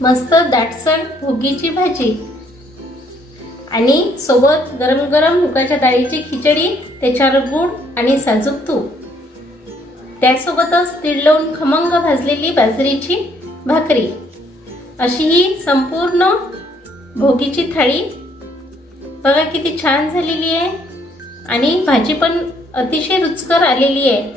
मस्त दाटसर भोगीची भाजी. आणि सोबत गरम गरम मुगाच्या डाळीची खिचडी त्याच्यावर गुळ आणि साजूक तूप. त्यासोबतच तीळ लावून खमंग भाजलेली बाजरीची भाकरी. अशी ही संपूर्ण भोगीची थाळी. बघा किती छान झालेली आहे. आणि भाजी पण अतिशय रुचकर आलेली आहे.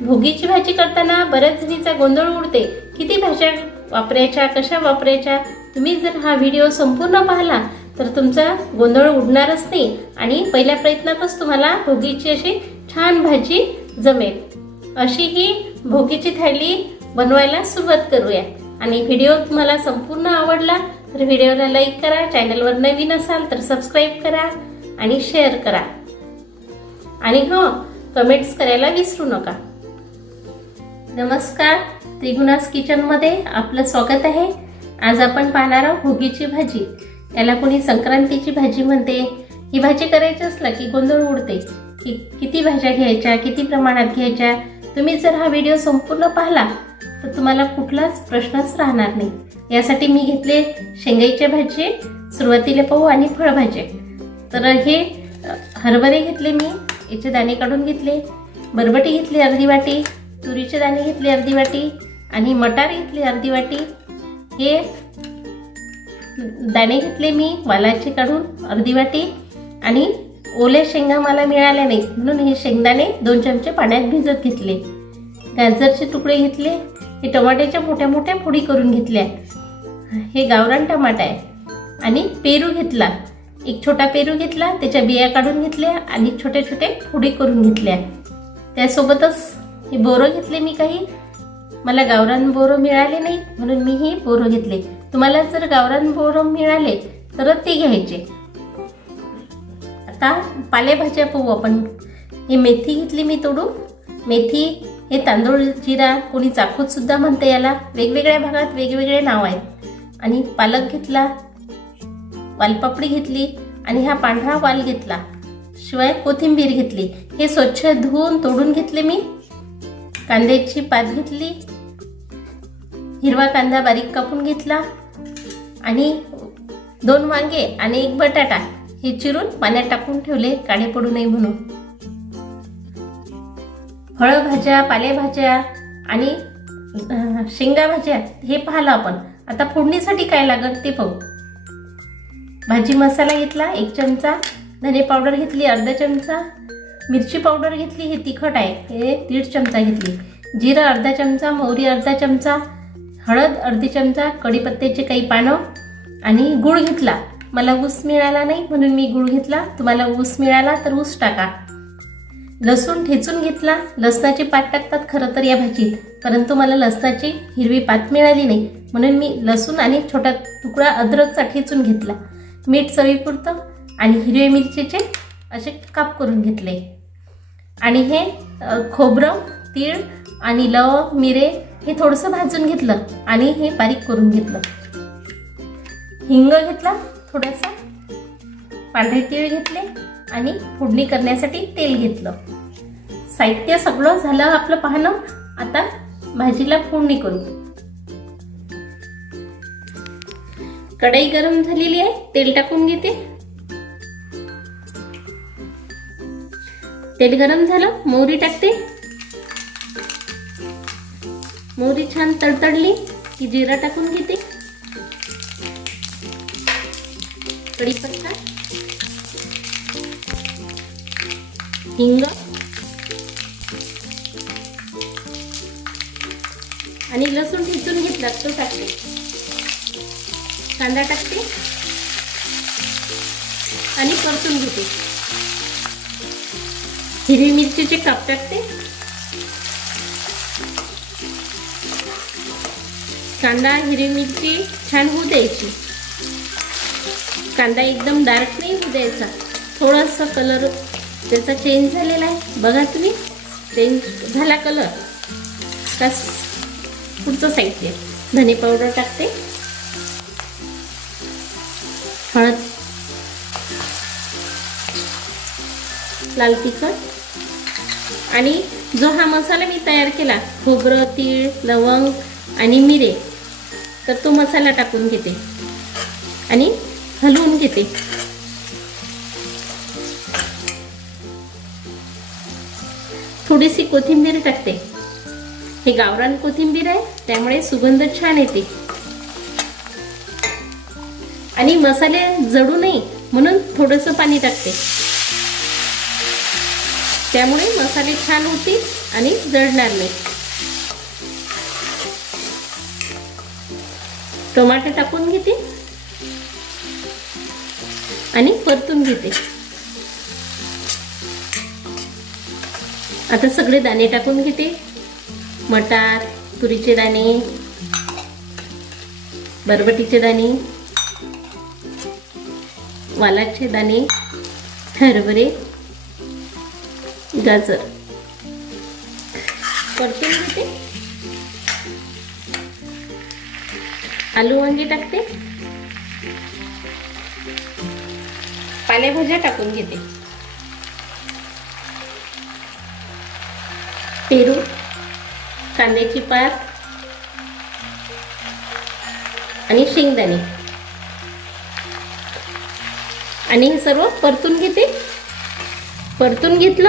भोगीची भाजी करताना बऱ्याच जणीचा गोंधळ उडते. किती भाज्या वापरायच्या कशा वापरायच्या? तुम्ही जर हा व्हिडिओ संपूर्ण पाहिला तर तुमचा गोंधळ उडणारच नाही आणि पहिल्या प्रयत्नातच तुम्हाला भोगीची अशी छान भाजी जमेल. अशी ही भोगीची थाळी बनवायला सुरुवात करूया. आणि व्हिडिओ तुम्हाला संपूर्ण आवडला तर व्हिडिओला लाईक करा चॅनलवर नवीन असाल तर सबस्क्राईब करा आणि शेअर करा. आणि हो कमेंट्स करायला विसरू नका. नमस्कार. त्रिगुणास किचनमध्ये आपलं स्वागत आहे. आज आपण पाहणार आहोत भोगीची भाजी. याला कोणी संक्रांतीची भाजी म्हणते. ही भाजी करायची असला की गोंधळ उडते. की किती भाज्या घ्यायच्या किती प्रमाणात घ्यायच्या तुम्ही जर हा व्हिडिओ संपूर्ण पाहिला तर तुम्हाला कुठलाच प्रश्नच राहणार नाही. यासाठी मी घेतले शेंगाईच्या भाजी सुरुवातीला पाहू आणि फळभाज्या. तर हे हरभरे घेतले मी याचे दाणे काढून घेतले बरबटी घेतली अर्धी वाटी तुरीचे दाणे घेतले अर्धी वाटी आणि मटार घेतली अर्धी वाटी. हे दाणे घेतले मी वालाचे काढून अर्धी वाटी. आणि ओल्या शेंगा मला मिळाल्या नाही म्हणून हे शेंगदाणे दोन चमचे पाण्यात भिजत घेतले. गाजरचे तुकडे घेतले हे टमाट्याच्या मोठ्या मोठ्या फोडी करून घेतल्या. हे गावरान टमाटा आहे. आणि पेरू घेतला. एक छोटा पेरू घेतला त्याच्या बिया काढून घेतल्या आणि छोट्या छोट्या फोडी करून घेतल्या. त्यासोबतच हे बोरं घेतले मी काही. मला गावरान बोरं मिळाले नाही म्हणून मी हे बोरं घेतले. तुम्हाला जर गावरान बोरं मिळाले तर ते घ्यायचे. आता पालेभाज्या पाहू आपण. ही मेथी घेतली मी तोडू मेथी हे तांदूळ जिरा कोणी चाकूतसुद्धा म्हणते याला. वेगवेगळ्या भागात वेगवेगळे नाव आहेत. आणि पालक घेतला वालपापडी घेतली आणि हा पांढरा वाल घेतला. शिवाय कोथिंबीर घेतली. हे स्वच्छ धुवून तोडून घेतले मी. कांद्याची पात घेतली. हिरवा कांदा बारीक कापून घेतला आणि दोन वांगे आणि एक बटाटा हे चिरून पाण्यात टाकून ठेवले काळे पडू नये म्हणून. फळभाज्या पालेभाज्या आणि शेंगा भाज्या हे पाहिलं आपण. आता फोडणीसाठी काय लागत ते पाहू. भाजी मसाला घेतला एक चमचा. धने पावडर घेतली अर्धा चमचा. मिरची पावडर घेतली हे तिखट आहे. हे दीड चमचा घेतली. जिरं अर्धा चमचा मोहरी अर्धा चमचा. हळद अर्धी चमचा कढीपत्त्याचे काही पानं आणि गूळ घेतला. मला ऊस मिळाला नाही म्हणून मी गूळ घेतला. तुम्हाला ऊस मिळाला तर ऊस टाका. लसूण ठेचून घेतला. लसणाची पात टाकतात खरं तर या भाजीत. परंतु मला लसणाची हिरवी पात मिळाली नाही म्हणून मी लसूण आणि छोटा तुकडा अद्रकचा ठेचून घेतला. मीठ चवीपुरतं आणि हिरवे मिरचीचे असे काप करून घेतले. आणि हे खोबरं तीळ आणि लव मिरे हे थोडंसं भाजून घेतलं आणि हे बारीक करून घेतलं. हिंग घेतला थोडासा. पांढरे तीळ घेतले आणि फोडणी करण्यासाठी तेल घेतलं. साहित्य सगळं झालं आपलं पाहणं. आता भाजीला फोडणी करू. कढई गरम झालेली आहे तेल टाकून घेते. तेल गरम झालं मोहरी टाकते. मोहरी छान तडतडली की जिरा टाकून घेते. कढीपत्ता. हिंग. आणि लसूण ठेचून घेतला तो टाकते. कांदा टाकते. आणि परतून घेते. हिरवी मिरचीचे काप टाकते. कांदा हिरवी मिरची छान होऊ द्यायची. कांदा एकदम डार्क नाही होऊ द्यायचा. थोडासा कलर त्याचा चेंज झालेला आहे. बघा तुम्ही चेंज झाला कलर कस पुढचं साहित्य. धने पावडर टाकते. हळद. लाल तिखट. आणि जो हा मसाला मी तयार केला खोबरं तीळ लवंग आणि मिरे तर तो मसाला टाकून घेते. आणि हलवून घेते. थोडीशी कोथिंबीर टाकते. हे गावरान कोथिंबीर आहे त्यामुळे सुगंध छान येते. आणि मसाले जडू नये म्हणून थोडंसं पाणी टाकते. त्यामुळे मसाले छान होतील आणि जळणार नाही टोमॅटो टाकून घेते. आणि परतून घेते. आता सगळे दाणे टाकून घेते. मटार तुरीचे दाणे बरबटीचे दाणे वालाचे दाणे हरभरे गाजर. परतून घेते. आलू वांगे टाकते. पालेभाज्या टाकून घेते. पेरू कांद्याची पात आणि शेंगदाणे. आणि हे सर्व परतून घेते. परतून घेतलं.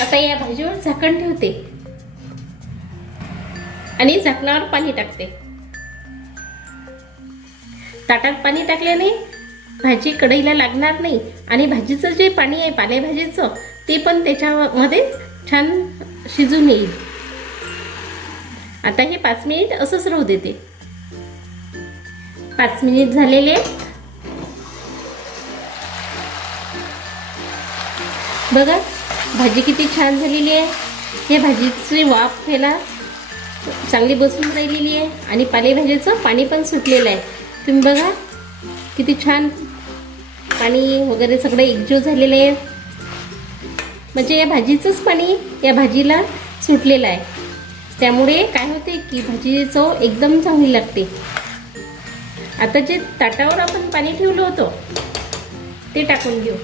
आता या भाजीवर झाकण ठेवते. आणि झाकणावर पाणी टाकते. ताटात पाणी टाकल्याने भाजी कढईला लागणार नाही आणि भाजीचं जे पाणी आहे पालेभाजीचं ते पण त्याच्यामध्ये छान शिजून येईल. आता हे पाच मिनिट असंच राहू देते. पाच मिनिट झालेले. बघा भाजी किती छान झालेली आहे. हे भाजीची वाफ ह्याला चांगली बसून राहिलेली आहे. आणि पालेभाजीचं पाणी पण सुटलेलं आहे. तुम्ही बघा किती छान पाणी वगैरे सगळं एकजीव झालेलं आहे. म्हणजे या भाजीचंच पाणी या भाजीला सुटलेलं आहे. त्यामुळे काय होते की भाजी चव एकदम चांगली लागते. आता जे ताटावर आपण पाणी ठेवलं होतं ते टाकून घेऊ.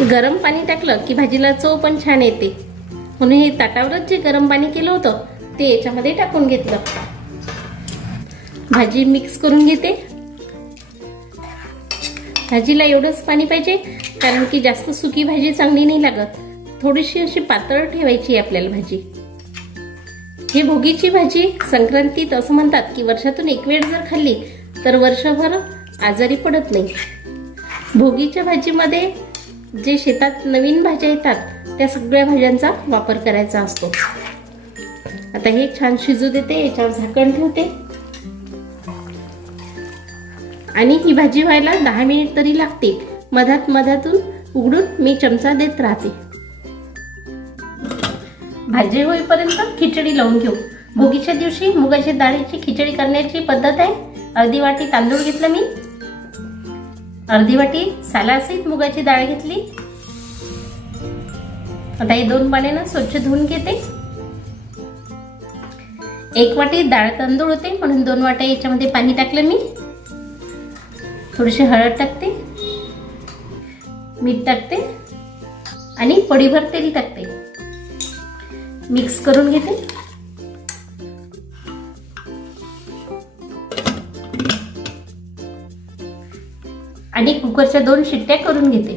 गरम पाणी टाकलं की भाजीला चव पण छान येते. म्हणून हे ताटावरच जे गरम पाणी केलं होतं ते याच्यामध्ये टाकून घेतलं. भाजी मिक्स करून घेते. भाजीला एवढंच पाणी पाहिजे कारण की जास्त सुकी भाजी चांगली नाही लागत. थोडीशी अशी पातळ ठेवायची आहे आपल्याला भाजी. ही भोगीची भाजी संक्रांतीत असं म्हणतात की वर्षातून एक वेळ जर खाल्ली तर वर्षभर आजारी पडत नाही. भोगीच्या भाजीमध्ये जे शेतात नवीन भाज्या येतात त्या सगळ्या भाज्यांचा वापर करायचा असतो. आता हे छान शिजू देते याच्यावर झाकण ठेवते. आणि ही भाजी व्हायला दहा मिनिट तरी लागते मधात मधातून उघडून मी चमचा देत राहते. भाजी होईपर्यंत खिचडी लावून घेऊ. भोगीच्या दिवशी मुगाच्या डाळीची खिचडी करण्याची पद्धत आहे. अर्धी वाटी तांदूळ घेतलं मी. अर्धी वाटी सालासहित मुगाची डाळ घेतली. आता हे दोन पाण्यानं स्वच्छ धुवून घेते. एक वाटी डाळ तांदूळ होते म्हणून दोन वाट्या याच्यामध्ये पाणी टाकलं मी. थोडीशी हळद टाकते. मीठ टाकते. आणि पडीभर तेल टाकते. मिक्स करून घेते. आणि कुकरच्या दोन शिट्ट्या करून घेते.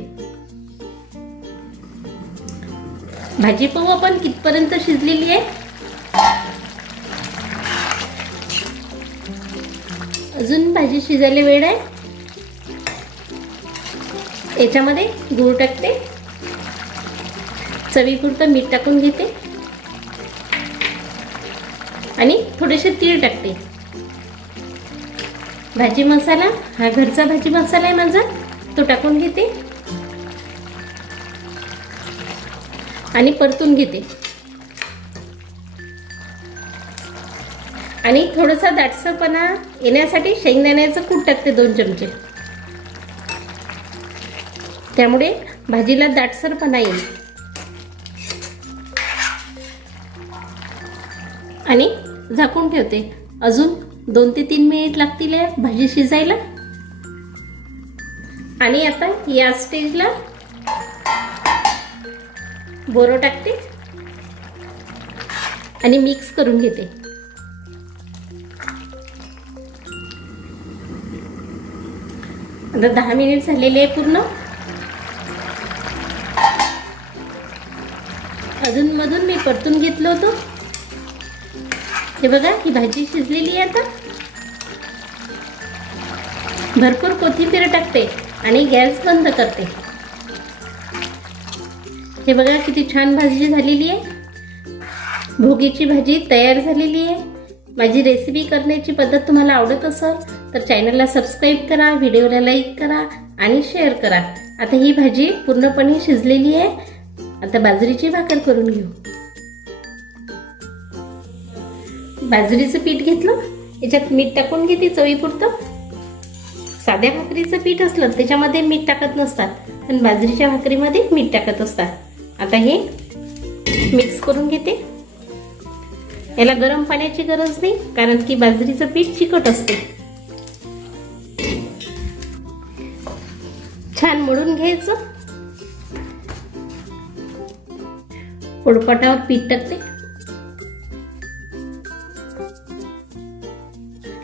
भाजी पाहू आपण कितपर्यंत शिजलेली आहे? अजून भाजी शिजायला वेळ आहे. याच्यामध्ये गूळ टाकते. चवीपुरतं मीठ टाकून घेते. आणि थोडेसे तीळ टाकते. भाजी मसाला? हा घरचा भाजी मसाला आहे माझा. तो टाकून घेते. आणि परतून घेते. आणि थोडासा दाटसरपणा येण्यासाठी शेंगदाण्याचं कूट टाकते दोन चमचे. त्यामुळे भाजीला दाटसरपणा येईल. आणि झाकून ठेवते. अजून दोन ते तीन मिनिट लागतील या भाजी शिजायला. आणि आता या स्टेजला बोरो टाकते. आणि मिक्स करून घेते. आता दहा मिनिट झालेले आहे पूर्ण. अजून मधून मी परतून घेतलं होतं. हे बघा ही भाजी शिजलेली आहे आता. भरपूर कोथिंबीर टाकते आणि गॅस बंद करते. हे बघा किती छान भाजी झालेली आहे. भोगीची भाजी तयार झालेली आहे. माझी रेसिपी करण्याची पद्धत तुम्हाला आवडत असेल तर चॅनलला सबस्क्राईब करा व्हिडिओला लाईक करा आणि शेअर करा. आता ही भाजी पूर्णपणे शिजलेली आहे. आता बाजरीची भाकर करून घेऊ. बाजरीचं पीठ घेतलं. याच्यात मीठ टाकून घेते चवीपुरतं. साध्या भाकरीचं पीठ असलं त्याच्यामध्ये मीठ टाकत नसतात. पण बाजरीच्या भाकरीमध्ये मीठ टाकत असतात. आता हे मिक्स करून घेते. याला गरम पाण्याची गरज नाही कारण की बाजरीचं पीठ चिकट असते. छान मळून घ्यायचं. पोडपाटावर पीठ टाकते.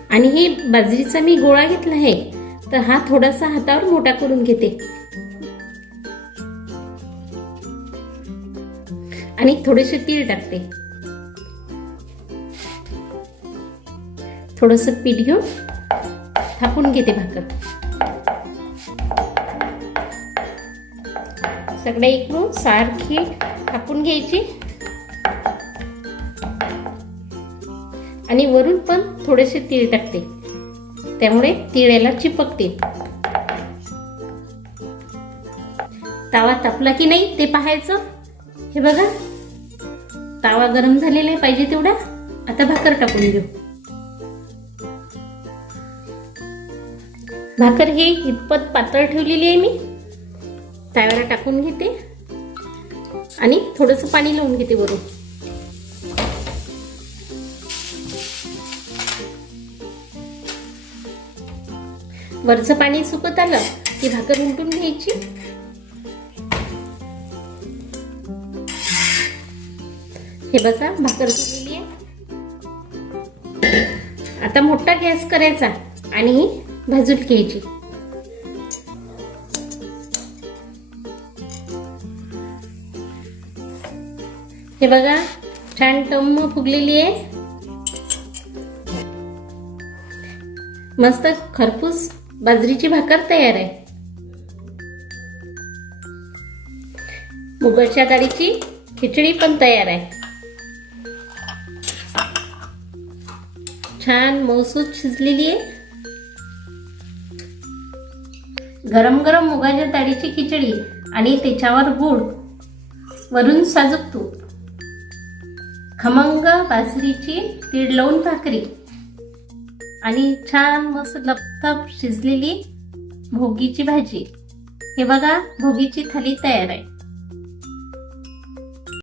आणि हे बाजरीचा मी गोळा घेतला आहे. तर हा थोडासा हातावर मोठा करून घेते. आणि थोडेसे तीळ टाकते. थोडस पीठ घेऊन थापून घेते भाकर. सगळे इकडून सारखी थापून घ्यायची. आणि वरून पण थोडेसे तीळ टाकते. त्यामुळे तिळ्याला चिपकते तावा तापला की नाही ते पाहायचं. हे बघा. तावा गरम झालेला आहे पाहिजे तेवढा. आता भाकर टाकून घेऊ. भाकर ही इतपत पातळ ठेवलेली आहे मी. तव्याला टाकून घेते. आणि थोडंसं पाणी लावून घेते वरून. वरचं पाणी सुकत आलं की भाकर उलटून घ्यायची. हे बघा भाकर आहे. आता मोठा गॅस करायचा आणि भाजून घ्यायची. हे बघा छान टम्म फुगलेली आहे. मस्त खरपूस बाजरीची भाकर तयार आहे. मुगाच्या डाळीची खिचडी पण तयार आहे. छान मौसूद शिजलेली आहे. गरम गरम मुगाच्या डाळीची खिचडी आणि त्याच्यावर गुळ. वरून साजूक तूप. खमंग बाजरीची तीड लावून भाकरी. आणि छान मस्त लप कप शिजलेली भोगीची भाजी. हे बघा भोगीची थाली तयार आहे.